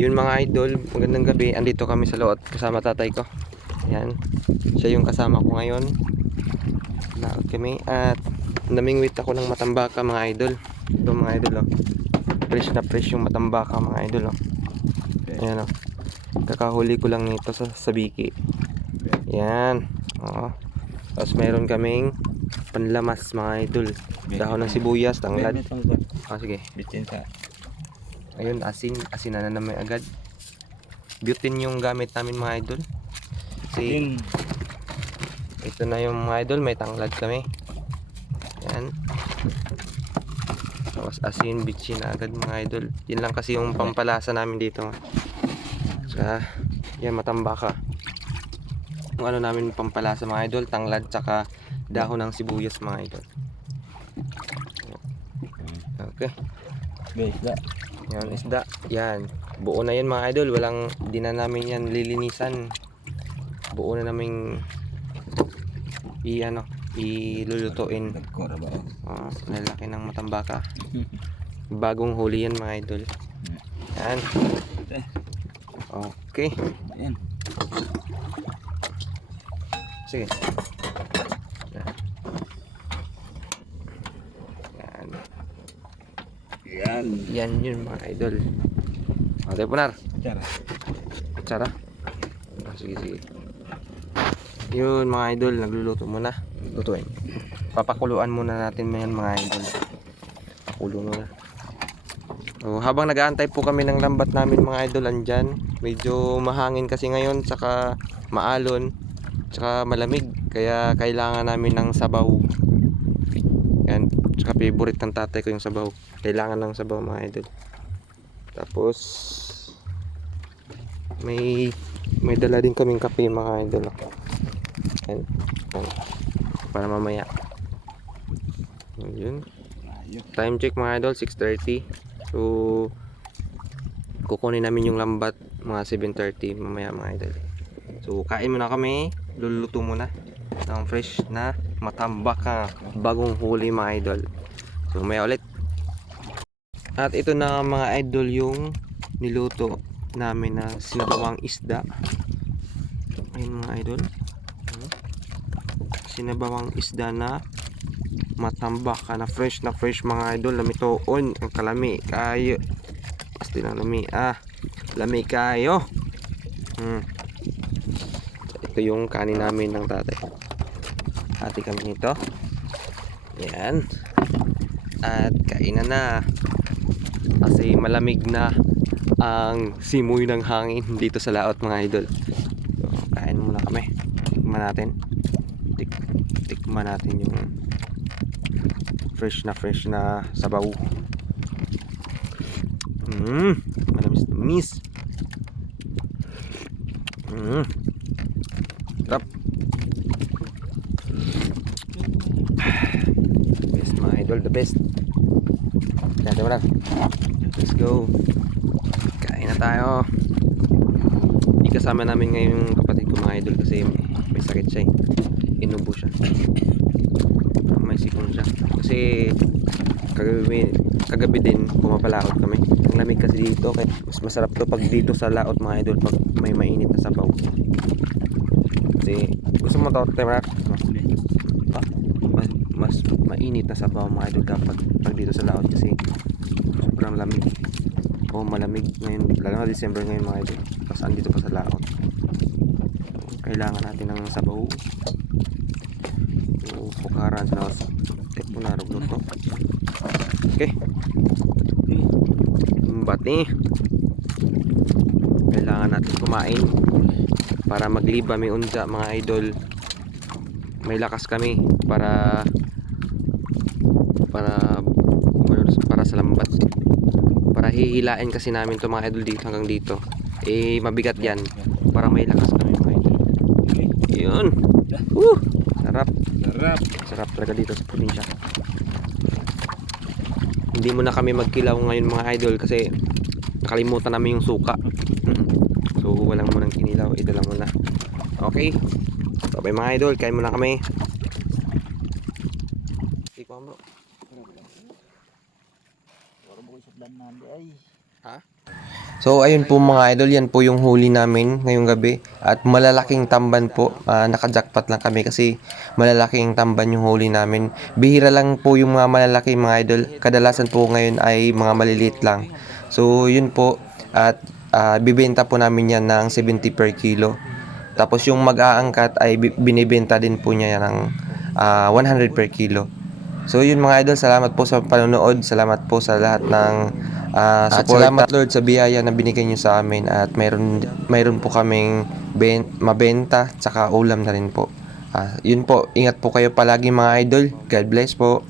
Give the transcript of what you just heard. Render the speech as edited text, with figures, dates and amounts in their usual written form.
Yun mga idol, magandang gabi. Andito kami sa laot kasama tatay ko. Ayan, siya yung kasama ko ngayon. Laot kami at namingwit ako ng matambaka mga idol. Ito mga idol oh. Fresh na fresh yung matambaka mga idol oh. Ayan oh. Kakahuli ko lang nito sa biki. Ayan. Oo. Tapos mayroon kaming panlamas mga idol. Dahon ng sibuyas, tanglad. Sige. Bitin sa. Ayun, asin na naman agad. Butane yung gamit namin mga idol. Kasi ito na yung mga idol, may tanglad kami. Yan. Tapos asin, bitchin na agad mga idol. Yan lang kasi yung pampalasa namin dito. Saka, yan matambaka. Yung ano namin pampalasa mga idol, tanglad tsaka dahon ng sibuyas mga idol. Okay. Isda. Yan, isda. Yan. Buo na yan mga idol. Di na namin yan lilinisan. Buo na namin ilulutuin. Lalaki ng matambaka. Bagong huli yan mga idol. Yan. Okay. Yan. Sige. Yan. Yan. Yan yun mga idol. Okay, punar. Tara. Tsara. Sige. Yun mga idol, nagluluto muna. Lutuin. Papakuluan muna natin mga idol. Pakulo muna. So, habang nag-aantay po kami ng lambat namin mga idol, andyan. Medyo mahangin kasi ngayon, saka maalon, saka malamig. Kaya kailangan namin ng sabaw. Yan. Saka favorite ng tatay ko yung sabaw. Kailangan ng sabaw mga idol. Tapos may dala din kaming kape mga idol. Yan. Para mamaya. Yun. Time check mga idol, 6:30. So kukunin namin yung lambat mga 7:30 mamaya mga idol. So kain muna kami. Luluto muna ng fresh na matambaka, bagong huli mga idol. So may ulit. At ito na mga idol yung niluto namin na sinabawang isda. Ayun mga idol. Sinabawang isda na matambaka na fresh mga idol. Lamitoon ang kalami kayo. Pasti lang lami kayo. Ito yung kanin namin ng tatay. Hati kami nito. Yan. At kainan na. Kasi malamig na ang simoy ng hangin dito sa laot mga idol. So, kain muna kami. Tikman natin yung fresh na sabaw. Manamis. Sarap. Best mga idol, the best. Kaya mo lang. Let's go. Kain na tayo. Hindi kasama namin ngayon yung kapatid ko mga idol kasi may sakit siya. Inubo siya. May sipon siya. Kasi kagabi din pumapalaot kami. Ang lamig kasi dito. Kaya mas masarap to pag dito sa laot mga idol pag may mainit na sabaw. Kasi gusto mo to temrak? Mas mainit na sabaw mga idol dapat pag dito sa laot kasi sobrang lamig o malamig ngayon, lalo na December ngayon mga idol. Tapos andito pa sa laot, kailangan natin ng sabaw. So pukaran sa laot po na ruglo to. Okay, bati kailangan natin kumain para magliba may unja mga idol. May lakas kami para sa lambat, para hihilain kasi namin to mga idol dito hanggang dito. Mabigat yan para may lakas kami mga idol. Yun. Sarap talaga dito sa probinsya. Hindi muna kami magkilaw ngayon mga idol kasi nakalimutan namin yung suka. So walang munang kinilaw, ito lang muna. Okay, so bye mga idol, kain muna kami. Ikaw bro. Ha? So ayun po mga idol, yan po yung huli namin ngayong gabi. At malalaking tamban po, nakajackpot lang kami kasi malalaking tamban yung huli namin. Bihira lang po yung mga malalaki mga idol. Kadalasan po ngayon ay mga maliliit lang. So yun po, at bibenta po namin yan ng 70 per kilo. Tapos yung mag-aangkat ay binibenta din po niya ng 100 per kilo. So yun mga idol, salamat po sa panonood. Salamat po sa lahat ng support. Salamat Lord sa biyaya na binigay niyo sa amin. At mayroon po kaming mabenta tsaka ulam na rin po. Yun po, ingat po kayo palagi mga idol. God bless po.